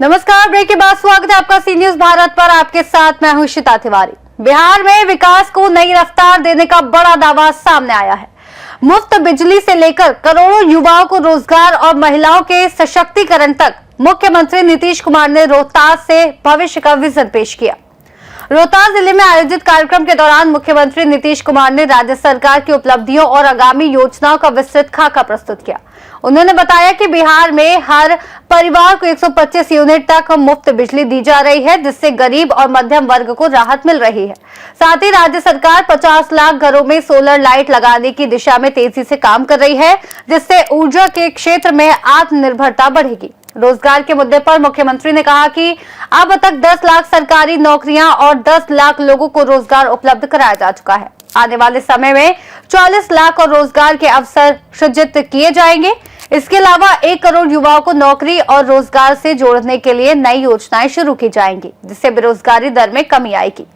नमस्कार, ब्रेक के बाद स्वागत है आपका सी न्यूज भारत पर। आपके साथ मैं हूं श्वेता तिवारी। बिहार में विकास को नई रफ्तार देने का बड़ा दावा सामने आया है। मुफ्त बिजली से लेकर करोड़ों युवाओं को रोजगार और महिलाओं के सशक्तिकरण तक मुख्यमंत्री नीतीश कुमार ने रोहतास से भविष्य का विजन पेश किया। रोहतास जिले में आयोजित कार्यक्रम के दौरान मुख्यमंत्री नीतीश कुमार ने राज्य सरकार की उपलब्धियों और आगामी योजनाओं का विस्तृत खाका प्रस्तुत किया। उन्होंने बताया कि बिहार में हर परिवार को 125 यूनिट तक मुफ्त बिजली दी जा रही है, जिससे गरीब और मध्यम वर्ग को राहत मिल रही है। साथ ही राज्य सरकार 50 लाख घरों में सोलर लाइट लगाने की दिशा में तेजी से काम कर रही है, जिससे ऊर्जा के क्षेत्र में आत्मनिर्भरता बढ़ेगी। रोजगार के मुद्दे पर मुख्यमंत्री ने कहा कि अब तक 10 लाख सरकारी नौकरियां और 10 लाख लोगों को रोजगार उपलब्ध कराया जा चुका है। आने वाले समय में 40 लाख और रोजगार के अवसर सृजित किए जाएंगे। इसके अलावा 1 करोड़ युवाओं को नौकरी और रोजगार से जोड़ने के लिए नई योजनाएं शुरू की जाएंगी, जिससे बेरोजगारी दर में कमी आएगी।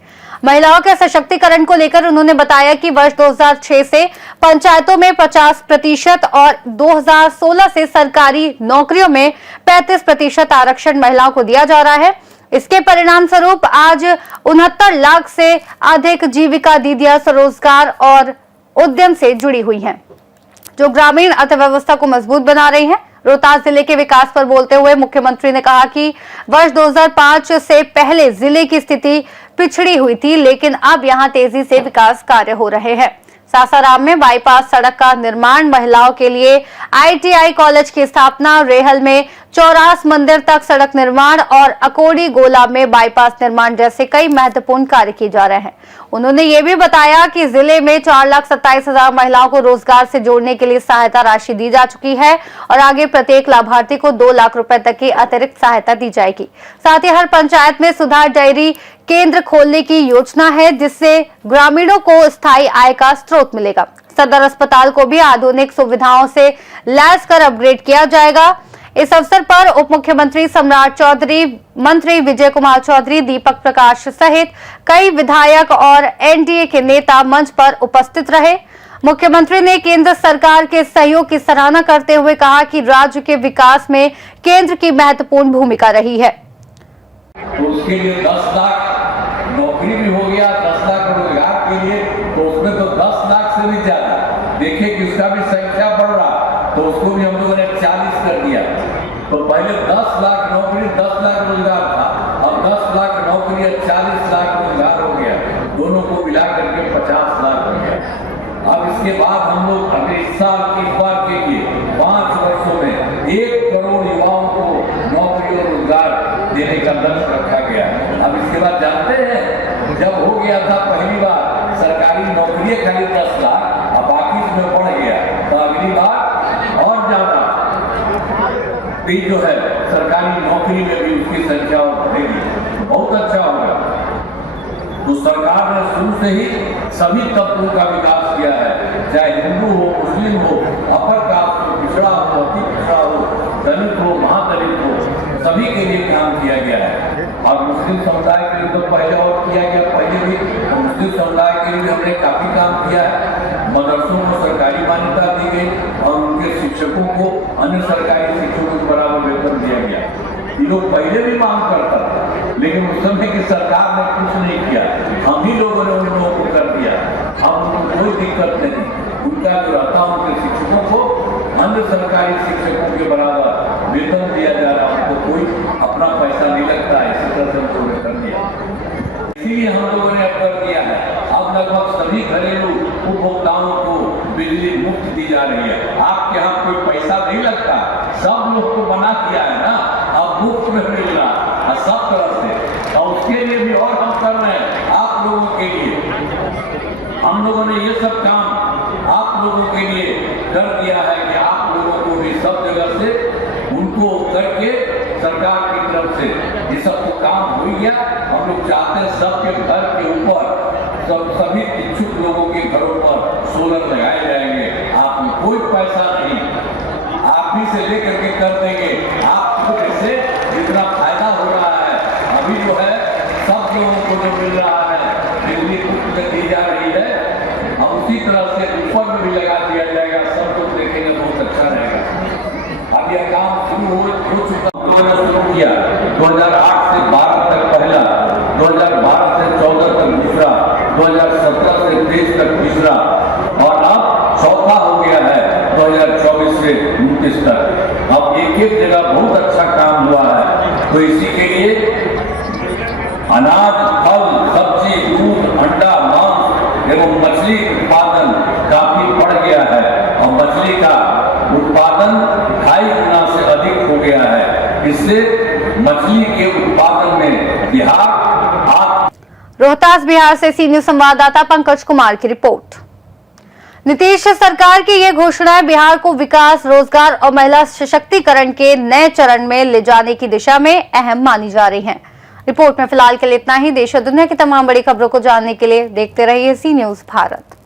महिलाओं के सशक्तिकरण को लेकर उन्होंने बताया कि वर्ष 2006 से पंचायतों में 50% और 2016 से सरकारी नौकरियों में 35% आरक्षण महिलाओं को दिया जा रहा है। इसके परिणाम स्वरूप आज 69 लाख से अधिक जीविका दीदियां स्वरोजगार और उद्यम से जुड़ी हुई हैं, जो ग्रामीण अर्थव्यवस्था को मजबूत बना रही हैं। रोहतास जिले के विकास पर बोलते हुए मुख्यमंत्री ने कहा कि वर्ष 2005 से पहले जिले की स्थिति पिछड़ी हुई थी, लेकिन अब यहां तेजी से विकास कार्य हो रहे हैं। सासाराम में बाईपास सड़क का निर्माण, महिलाओं के लिए ITI कॉलेज की स्थापना, रेहल में चौरास मंदिर तक सड़क निर्माण और अकोड़ी गोला में बाईपास निर्माण जैसे कई महत्वपूर्ण कार्य किए जा रहे हैं। उन्होंने ये भी बताया कि जिले में 4,27,000 महिलाओं को रोजगार से जोड़ने के लिए सहायता राशि दी जा चुकी है और आगे प्रत्येक लाभार्थी को 2 लाख रुपए तक की अतिरिक्त सहायता दी जाएगी। साथ ही हर पंचायत में सुधार डेयरी केंद्र खोलने की योजना है, जिससे ग्रामीणों को स्थायी आय का स्रोत मिलेगा। सदर अस्पताल को भी आधुनिक सुविधाओं से लैस कर अपग्रेड किया जाएगा। इस अवसर पर उप मुख्यमंत्री सम्राट चौधरी, मंत्री विजय कुमार चौधरी, दीपक प्रकाश सहित कई विधायक और NDA के नेता मंच पर उपस्थित रहे। मुख्यमंत्री ने केंद्र सरकार के सहयोग की सराहना करते हुए कहा कि राज्य के विकास में केंद्र की महत्वपूर्ण भूमिका रही है। तो उसके लिए 10 लाख नौकरी भी हो गया, 10 लाख रोजगार के लिए, तो उसमें तो 10 लाख से भी ज्यादा देखिए कि उसका भी संख्या बढ़ रहा, तो उसको भी हम लोगों ने 40 कर दिया। तो पहले 10 लाख नौकरी, 10 लाख रोजगार था, अब 10 लाख नौकरी और 40 लाख रोजगार हो गया, दोनों को मिला करके 50 लाख हो गया। अब इसके बाद हम लोग अगले साल इस बार के लिए 5 वर्षों में 1 करोड़ युवाओं को नौकरी और रोजगार देने का लक्ष्य रखा गया है। अब इसके बाद जानते हैं, जब हो गया था पहली बार सरकारी नौकरी खाली 10 लाख, अब बाकी इसमें बढ़ गया, तो अगली बार और ज्यादा जो है सरकारी नौकरी में भी उसकी संख्या और बढ़ेगी, बहुत अच्छा होगा। तो सरकार ने शुरू से ही सभी तत्वों का विकास किया है, चाहे हिंदू हो, मुस्लिम हो, अपर कास्ट हो, पिछड़ा हो, अति पिछड़ा हो, दलित हो, महादलित हो, सभी के लिए काम किया गया है। और मुस्लिम समुदाय के लिए तो पहले और किया गया, पहले भी मुस्लिम समुदाय के लिए हमने काफी काम किया है। मदरसों को सरकारी मान्यता दी गई और उनके शिक्षकों को अन्य सरकारी शिक्षकों के बराबर वेतन दिया गया। ये लोग पहले भी मांग करता था, लेकिन उस समय की सरकार ने कुछ नहीं किया, हम ही लोगों ने उन लोगों को कर दिया। अब उनको कोई दिक्कत नहीं, उनका जो रहता उनके शिक्षकों को अन्य सरकारी शिक्षकों के बराबर वेतन दिया जा रहा, उनको कोई अपना पैसा नहीं लगता है, इसी तरह से उनको कर दिया। इसीलिए हम लोगों ने अब कर दिया है, अब लगभग सभी घरेलू उपभोक्ताओं को बिजली मुफ्त दी जा रही है। आपके यहाँ कोई पैसा नहीं लगता, सब लोग को बना दिया है ना, अब मुफ्त में मिल रहा है सब तरह से। और उसके लिए भी और हम कर रहे हैं, आप लोगों के लिए हम लोगों ने ये सब काम आप लोगों के लिए कर दिया है कि आप लोगों को भी सब जगह से उनको करके सरकार की तरफ से ये सब तो काम हो गया। हम लोग चाहते हैं सबके घर के ऊपर सभी इच्छुक लोगों के घरों पर सोलर लगाए जाएंगे। आपको कोई पैसा नहीं, आप ही से लेकर के कर देंगे। आपको इससे जितना फायदा हो रहा है, अभी जो है सब लोगों को जो मिल रहा है, बिजली मुफ्त में दी जा रही है, और उसी तरह से ऊपर में भी लगा दिया जाएगा, सब कुछ देखेंगे, बहुत अच्छा रहेगा। अब यह काम शुरू हो चुका, उन्होंने शुरू किया 2008 से 12 तक पहला, 2012 से 14 तक दूसरा, 2017 से 23 तक तीसरा, और अब चौथा हो गया है 2024 से 29 तक। अब एक एक जगह बहुत अच्छा काम हुआ है। तो इसी के लिए अनाज, फल, सब्जी, दूध, अंडा, मांस एवं मछली उत्पादन काफी बढ़ गया है और मछली का उत्पादन 2.5 गुना से अधिक हो गया है। इससे मछली के उत्पादन में बिहार रोहतास बिहार से सी न्यूज संवाददाता पंकज कुमार की रिपोर्ट। नीतीश सरकार की ये घोषणाएं बिहार को विकास, रोजगार और महिला सशक्तिकरण के नए चरण में ले जाने की दिशा में अहम मानी जा रही हैं। रिपोर्ट में फिलहाल के लिए इतना ही। देश और दुनिया की तमाम बड़ी खबरों को जानने के लिए देखते रहिए सी न्यूज भारत।